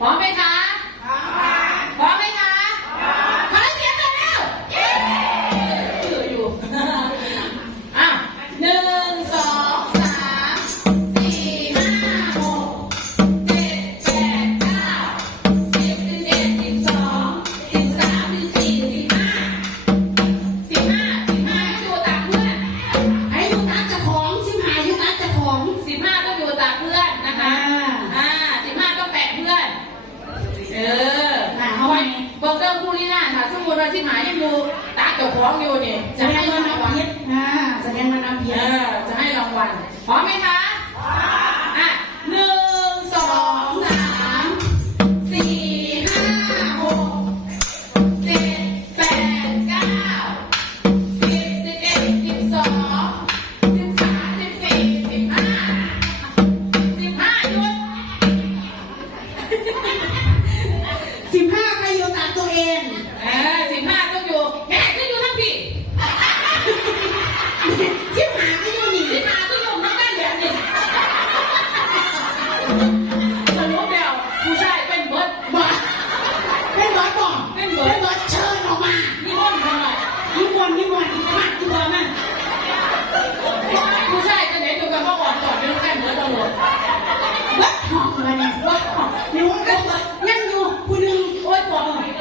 พร้อ บอกเจ้าคู่นี้นะค่ะสมมติว่าสิบหายยังอยู่ตาเจ้าของอยู่เนี่ยแสจะดให้งว่ารางนับวัลเพียรอ่าแสดงว่านำเพียเอรอจะให้รางวัลพร้อมไหมคะพร้อมอะหนึ่งสองสามสี่ห้าหกเจ็ดแปดเก้าสิบสิบเอ็ดสิบสองสิบสามสิบสี่สิบห้าสิบห้าหยุด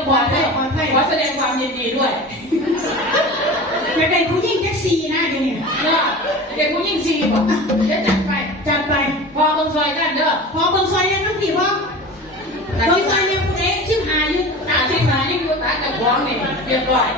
บอกบอกให้ขอแสดงความยินดีด้วยไม่เป็นผู้หญิงแท็กซี่นะเดี๋ยวนี้เนาะเด็กผู้หญิงสี่บอกเดี๋ยวจัดไป จัดไป พอเบิ่งซอยกันเด้อ พอเบิ่งซอยยังทั้งสี่ว่าแต่เบิ่งที่ซอยยังผู้เด็กสิบหายุตาที่มายังอยู่ตากับของนี่เรียบร้อย